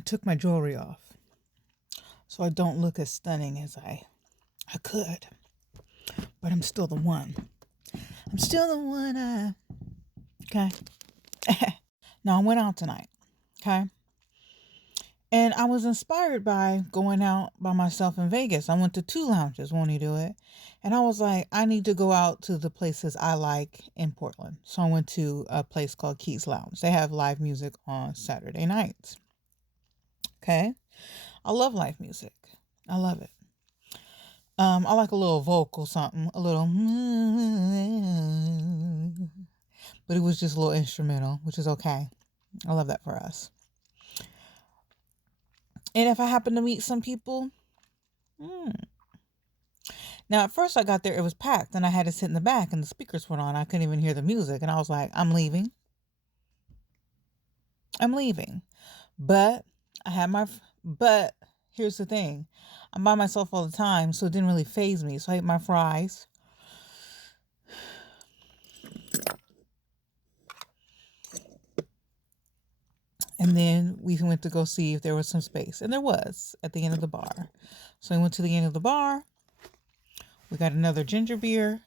I took my jewelry off so I don't look as stunning as I could. But I'm still the one. I'm still the one. Okay. Now I went out tonight. Okay. And I was inspired by going out by myself in Vegas. I went to 2 lounges, won't he do it? And I was like, I need to go out to the places I like in Portland. So I went to a place called Keys Lounge. They have live music on Saturday nights. Okay. I love live music. I love it. I like a little vocal something, a little, but it was just a little instrumental, which is okay. I love that for us. And if I happen to meet some people, now at first I got there, it was packed, and I had to sit in the back, and the speakers went on. I couldn't even hear the music, and I was like, I'm leaving. I'm leaving. But but here's the thing. I'm by myself all the time, so it didn't really faze me. So I ate my fries. And then we went to go see if there was some space. And there was at the end of the bar. So we went to the end of the bar. We got another ginger beer.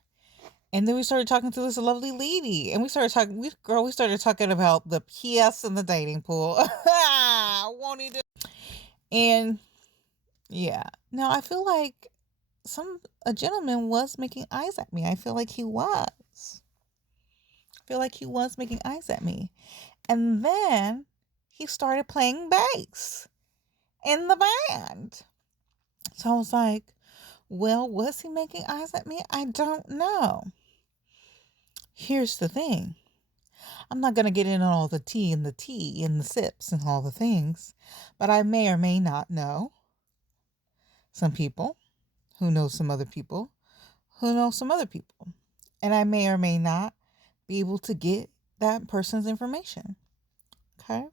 And then we started talking to this lovely lady. And we started talking about the PS in the dating pool. Won't he do? And yeah. Now I feel like a gentleman was making eyes at me. I feel like he was. Making eyes at me. And then he started playing bass in the band. So I was like, well, was he making eyes at me? I don't know. Here's the thing. I'm not going to get into all the tea and the sips and all the things, but I may or may not know some people who know some other people who know some other people. And I may or may not be able to get that person's information. Okay.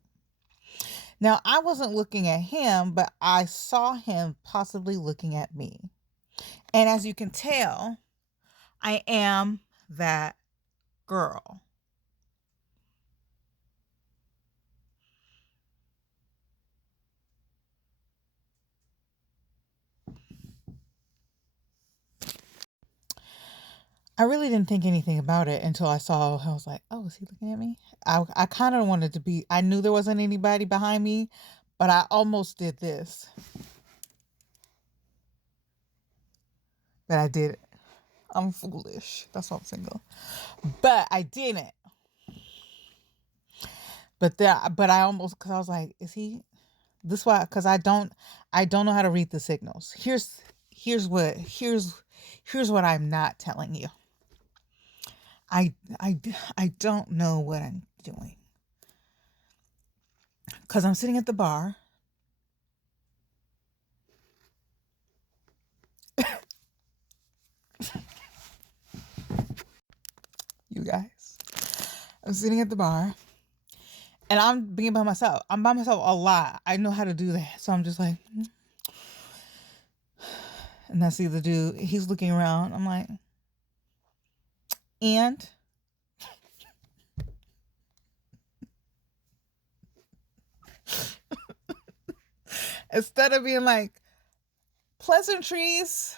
Now, I wasn't looking at him, but I saw him possibly looking at me. And as you can tell, I am that girl. I really didn't think anything about it until I was like, oh, is he looking at me? I kind of wanted to be, I knew there wasn't anybody behind me, but I almost did this. But I did it. I'm foolish. That's why I'm single. But I didn't. But I almost, because I was like, is he, this why, because I don't know how to read the signals. Here's what I'm not telling you. I don't know what I'm doing. Because I'm sitting at the bar. You guys. I'm sitting at the bar. And I'm being by myself. I'm by myself a lot. I know how to do that. So I'm just like, and I see the dude. He's looking around. I'm like, and instead of being like, pleasantries.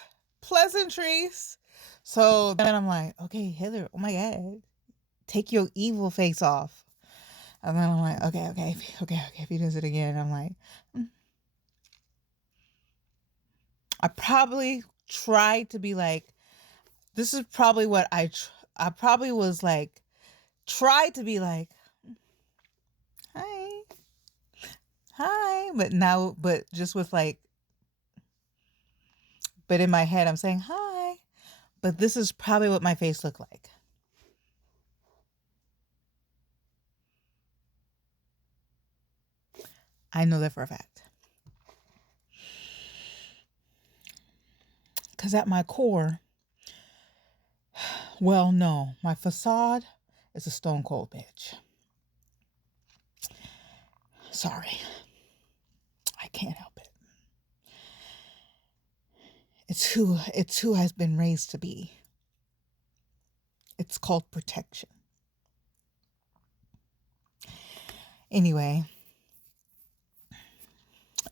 So then I'm like, okay, Heather, oh my God, take your evil face off. And then I'm like, okay. If he does it again, I'm like, I probably tried to be like, this is probably what I probably was like, tried to be like, hi, but just with like, but in my head, I'm saying hi, but this is probably what my face looked like. I know that for a fact. Because at my core, well, no, my facade is a stone cold bitch. Sorry. I can't help it. It's who I've been raised to be. It's called protection. Anyway,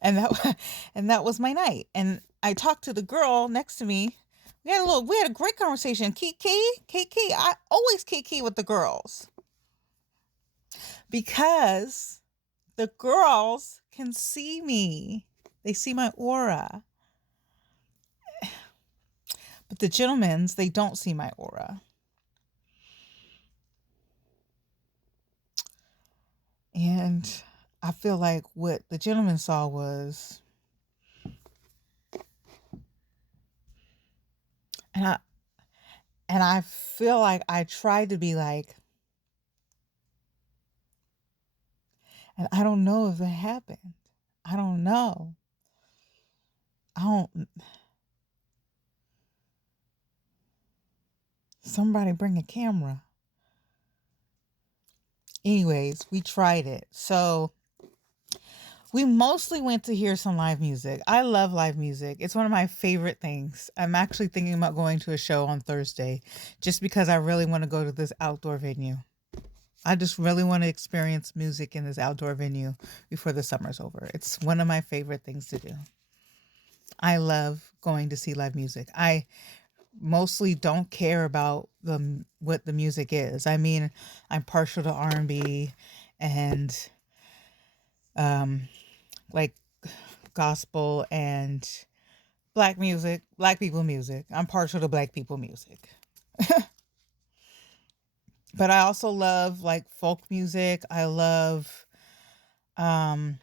And that and that was my night. And I talked to the girl next to me. We had a great conversation. Kiki. I always Kiki with the girls because the girls can see me. They see my aura. But the gentlemen's, they don't see my aura. And I feel like what the gentleman saw was, and I feel like I tried to be like, and I don't know if it happened. I don't know. I don't. Somebody bring a camera. Anyways, we tried it. So we mostly went to hear some live music. I love live music. It's one of my favorite things. I'm actually thinking about going to a show on Thursday just because I really want to go to this outdoor venue. I just really want to experience music in this outdoor venue before the summer's over. It's one of my favorite things to do. I love going to see live music. I mostly don't care about what the music is. I mean, I'm partial to R&B and like gospel and black music, black people music. I'm partial to black people music. But I also love like folk music. I love I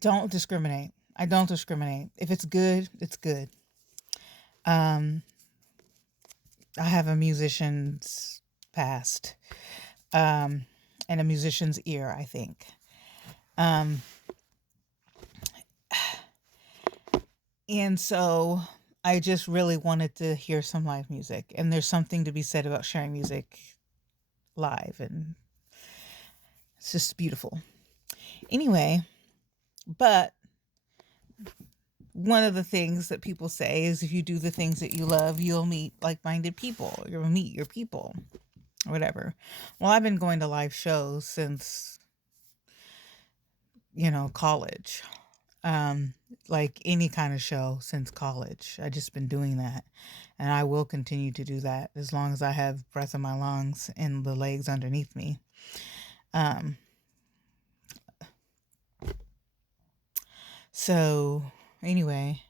don't discriminate. I don't discriminate. If it's good, it's good. I have a musician's past, and a musician's ear, I think. And so I just really wanted to hear some live music. And there's something to be said about sharing music live, and it's just beautiful. Anyway, but one of the things that people say is if you do the things that you love, you'll meet like-minded people. You'll meet your people or whatever. Well, I've been going to live shows since, college. Like any kind of show since college. I just been doing that. And I will continue to do that as long as I have breath in my lungs and the legs underneath me. So anyway,